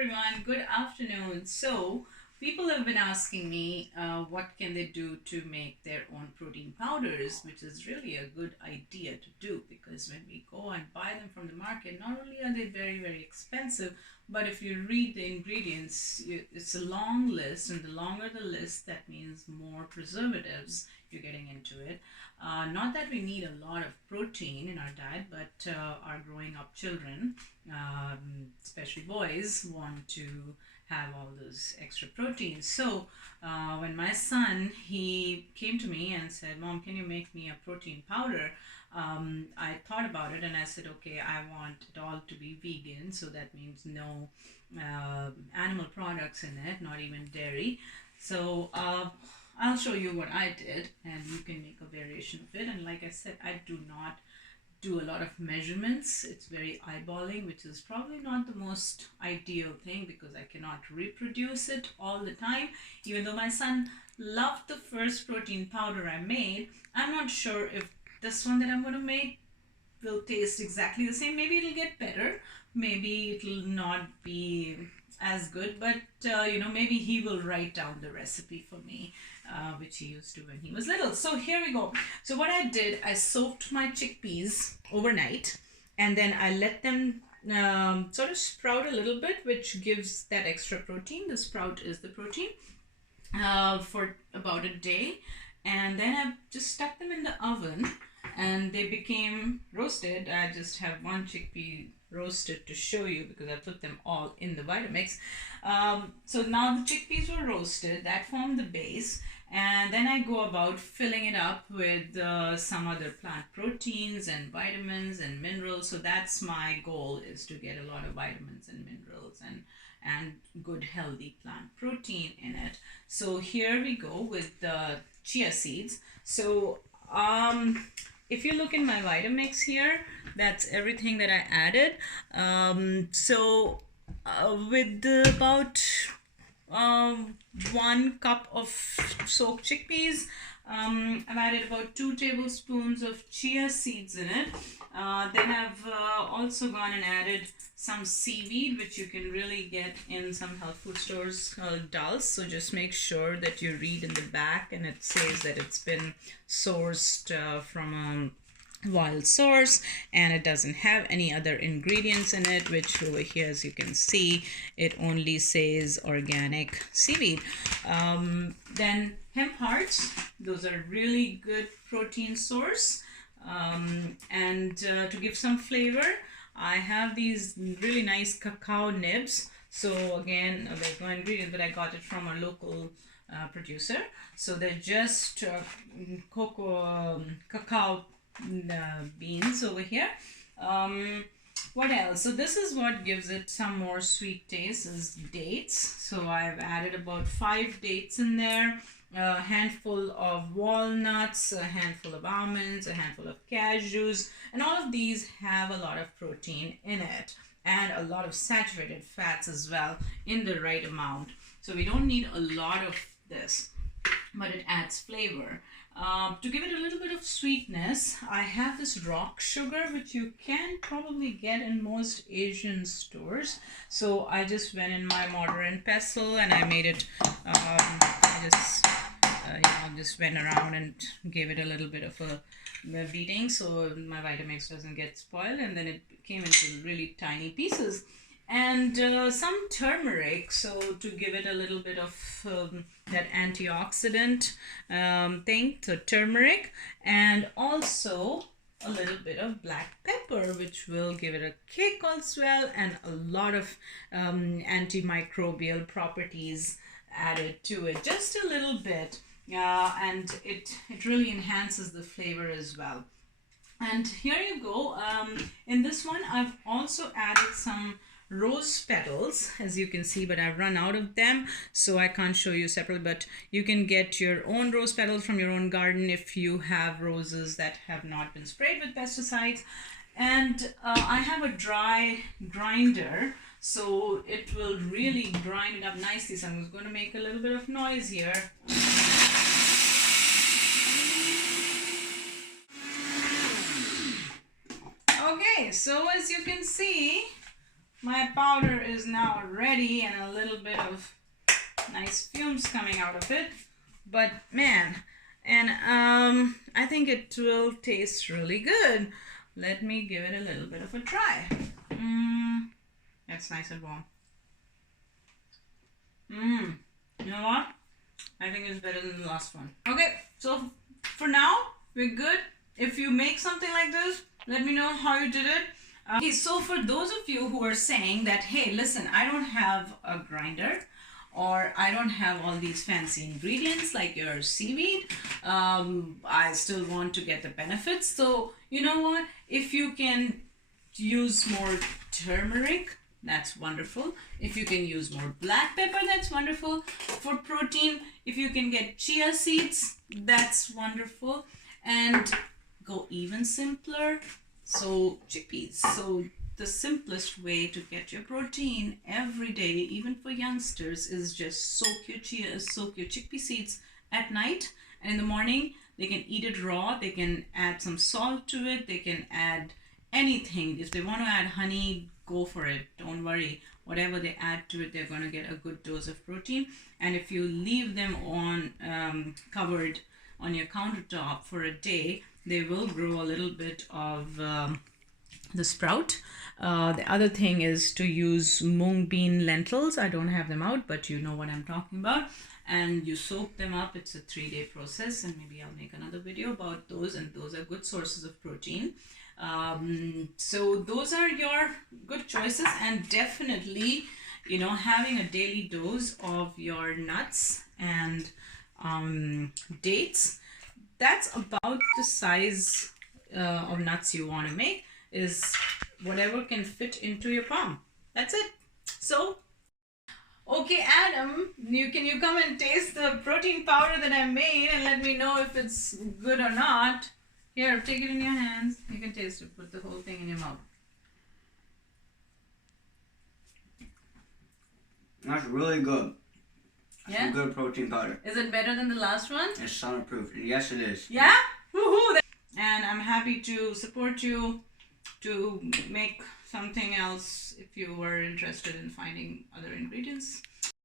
everyone, good afternoon. So, people have been asking me what can they do to make their own protein powders, which is really a good idea to do because when we go and buy them from the market, not only are they very, very expensive, but if you read the ingredients, it's a long list, and the longer the list, that means more preservatives you're getting into it. Not that we need a lot of protein in our diet, but our growing up children, especially boys, want to have all those extra proteins. So when my son, he came to me and said, "Mom, can you make me a protein powder?" I thought about it and I said, okay, I want it all to be vegan, so that means no animal products in it, not even dairy. So I'll show you what I did, and you can make a variation of it. And like I said, I do not do a lot of measurements. It's very eyeballing, which is probably not the most ideal thing because I cannot reproduce it all the time. Even though my son loved the first protein powder I made, I'm not sure if this one that I'm going to make will taste exactly the same. Maybe it'll get better. Maybe it'll not be as good, but maybe he will write down the recipe for me, which he used to when he was little. So here we go. So what I did, I soaked my chickpeas overnight, and then I let them sort of sprout a little bit, which gives that extra protein. The sprout is the protein, for about a day, and then I just stuck them in the oven and they became roasted. I just have one chickpea roasted to show you because I put them all in the Vitamix. So now the chickpeas were roasted, that formed the base, and then I go about filling it up with some other plant proteins and vitamins and minerals. So that's my goal, is to get a lot of vitamins and minerals and good healthy plant protein in it. So here we go with the chia seeds. So if you look in my Vitamix here, that's everything that I added. With about 1 cup of soaked chickpeas, I've added about 2 tablespoons of chia seeds in it. Then I've also gone and added some seaweed, which you can really get in some health food stores called dulse. So just make sure that you read in the back and it says that it's been sourced from a wild source and it doesn't have any other ingredients in it, which over here, as you can see, it only says organic seaweed. Then hemp hearts, those are really good protein source. To give some flavor, I have these really nice cacao nibs. So again, there's no ingredient, but I got it from a local producer. So they're just cacao beans over here. What else? So this is what gives it some more sweet taste, is dates. So I've added about 5 dates in there, a handful of walnuts, a handful of almonds, a handful of cashews, and all of these have a lot of protein in it and a lot of saturated fats as well in the right amount. So we don't need a lot of this, but it adds flavor. To give it a little bit of sweetness, I have this rock sugar, which you can probably get in most Asian stores. So I just went in my mortar and pestle and I made it, I just went around and gave it a little bit of a beating so my Vitamix doesn't get spoiled, and then it came into really tiny pieces. And some turmeric, so to give it a little bit of that antioxidant thing, so turmeric, and also a little bit of black pepper, which will give it a kick as well, and a lot of antimicrobial properties added to it, just a little bit, and it really enhances the flavor as well. And here you go. In this one, I've also added some rose petals, as you can see, but I've run out of them, so I can't show you separately, but you can get your own rose petals from your own garden if you have roses that have not been sprayed with pesticides. And I have a dry grinder, so it will really grind it up nicely. So I'm going to make a little bit of noise here. Okay, so as you can see, my powder is now ready and a little bit of nice fumes coming out of it. But man, and I think it will taste really good. Let me give it a little bit of a try. That's nice and warm. You know what? I think it's better than the last one. Okay, so for now, we're good. If you make something like this, let me know how you did it. Okay, so for those of you who are saying that, hey, listen, I don't have a grinder, or I don't have all these fancy ingredients like your seaweed, I still want to get the benefits. So you know what? If you can use more turmeric, that's wonderful. If you can use more black pepper, that's wonderful. For protein, if you can get chia seeds, that's wonderful. And go even simpler, so chickpeas. So the simplest way to get your protein every day, even for youngsters, is just soak your chickpea seeds at night, and in the morning they can eat it raw. They can add some salt to it. They can add anything. If they want to add honey, go for it. Don't worry. Whatever they add to it, they're going to get a good dose of protein. And if you leave them on covered on your countertop for a day, they will grow a little bit of the sprout. The other thing is to use mung bean lentils. I don't have them out, but you know what I'm talking about. And you soak them up. It's a 3-day process, and maybe I'll make another video about those, and those are good sources of protein. So those are your good choices, and definitely, you know, having a daily dose of your nuts and dates, that's about the size of nuts you want to make, is whatever can fit into your palm. That's it. So okay, Adam, can you come and taste the protein powder that I made and let me know if it's good or not? Here, take it in your hands. You can taste it. Put the whole thing in your mouth. That's really good. Yeah? Some good protein powder. Is it better than the last one? It's summer-proof. Yes, it is. Yeah? Woohoo! And I'm happy to support you to make something else if you were interested in finding other ingredients.